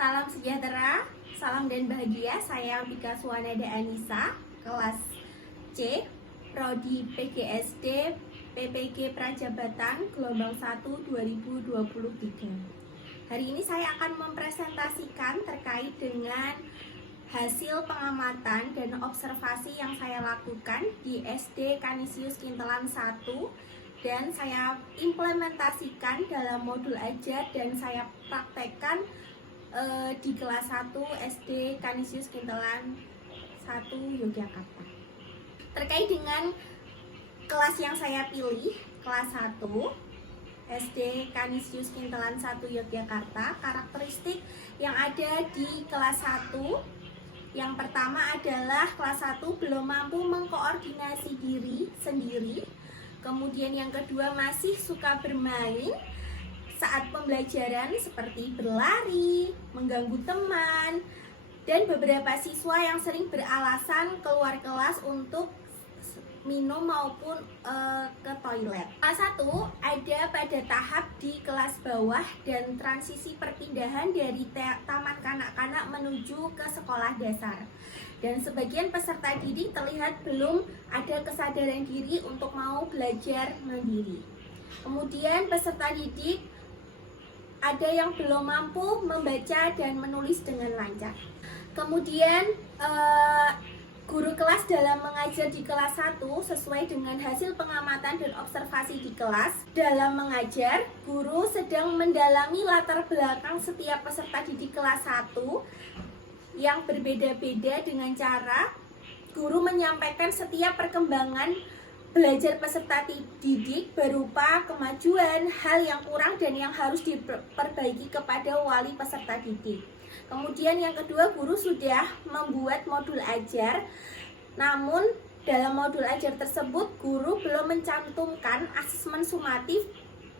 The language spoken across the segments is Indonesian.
Salam sejahtera, salam dan bahagia. Saya Bika Suwanada Anissa, kelas C, Prodi PGSD PPG Prajabatan, gelombang 1 2023. Hari ini saya akan mempresentasikan terkait dengan hasil pengamatan dan observasi yang saya lakukan di SD Kanisius Kintelan 1 dan saya implementasikan dalam modul ajar dan saya praktekkan di kelas 1 SD Kanisius Kintelan 1 Yogyakarta. Terkait dengan kelas yang saya pilih, kelas 1 SD Kanisius Kintelan 1 Yogyakarta, karakteristik yang ada di kelas 1 yang pertama adalah kelas 1 belum mampu mengkoordinasi diri sendiri. Kemudian yang kedua masih suka bermain saat pembelajaran seperti berlari, mengganggu teman, dan beberapa siswa yang sering beralasan keluar kelas untuk minum maupun ke toilet. Kelas 1 ada pada tahap di kelas bawah dan transisi perpindahan dari taman kanak-kanak menuju ke sekolah dasar. Dan sebagian peserta didik terlihat belum ada kesadaran diri untuk mau belajar mandiri. Kemudian peserta didik ada yang belum mampu membaca dan menulis dengan lancar. Kemudian guru kelas dalam mengajar di kelas 1 sesuai dengan hasil pengamatan dan observasi di kelas. Dalam mengajar, guru sedang mendalami latar belakang setiap peserta didik kelas 1 yang berbeda-beda dengan cara guru menyampaikan setiap perkembangan belajar peserta didik berupa kemajuan, hal yang kurang dan yang harus diperbaiki kepada wali peserta didik. Kemudian yang kedua, guru sudah membuat modul ajar, namun dalam modul ajar tersebut guru belum mencantumkan asesmen sumatif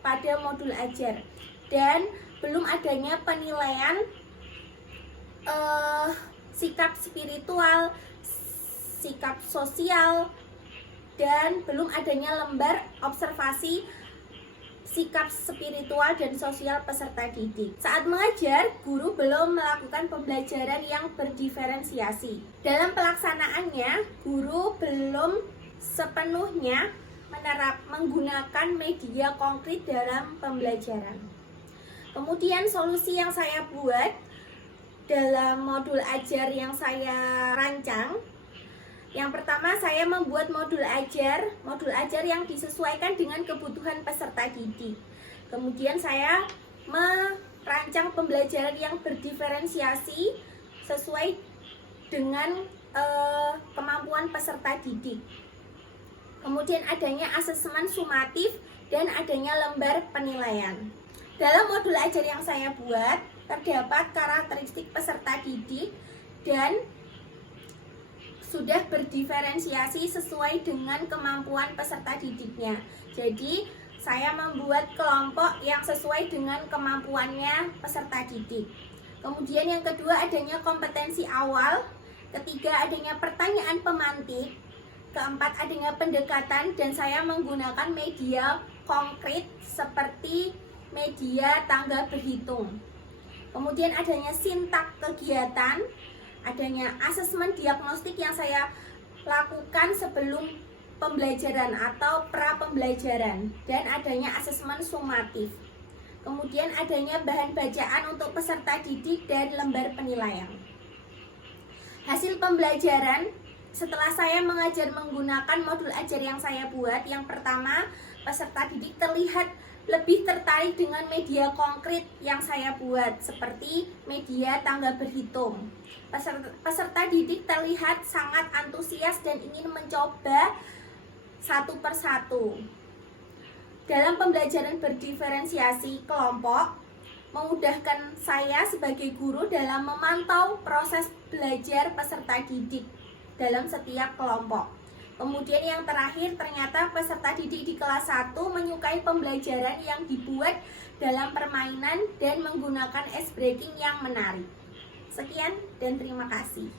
pada modul ajar dan belum adanya penilaian sikap spiritual, sikap sosial, dan belum adanya lembar observasi sikap spiritual dan sosial peserta didik. Saat mengajar, guru belum melakukan pembelajaran yang berdiferensiasi. Dalam pelaksanaannya, guru belum sepenuhnya menggunakan media konkret dalam pembelajaran. Kemudian solusi yang saya buat dalam modul ajar yang saya rancang, yang pertama, saya membuat modul ajar yang disesuaikan dengan kebutuhan peserta didik. Kemudian saya merancang pembelajaran yang berdiferensiasi sesuai dengan kemampuan peserta didik. Kemudian adanya asesmen sumatif dan adanya lembar penilaian. Dalam modul ajar yang saya buat, terdapat karakteristik peserta didik dan sudah berdiferensiasi sesuai dengan kemampuan peserta didiknya. Jadi, saya membuat kelompok yang sesuai dengan kemampuannya peserta didik. Kemudian yang kedua adanya kompetensi awal, ketiga adanya pertanyaan pemantik, keempat adanya pendekatan dan saya menggunakan media konkret seperti media tangga berhitung. Kemudian adanya sintak kegiatan, adanya asesmen diagnostik yang saya lakukan sebelum pembelajaran atau pra pembelajaran dan adanya asesmen sumatif. Kemudian adanya bahan bacaan untuk peserta didik dan lembar penilaian. Hasil pembelajaran setelah saya mengajar menggunakan modul ajar yang saya buat, yang pertama peserta didik terlihat lebih tertarik dengan media konkret yang saya buat seperti media tangga berhitung. Peserta didik terlihat sangat antusias dan ingin mencoba satu persatu. Dalam pembelajaran berdiferensiasi kelompok, memudahkan saya sebagai guru dalam memantau proses belajar peserta didik dalam setiap kelompok. Kemudian yang terakhir, ternyata peserta didik di kelas 1 menyukai pembelajaran yang dibuat dalam permainan dan menggunakan ice breaking yang menarik. Sekian dan terima kasih.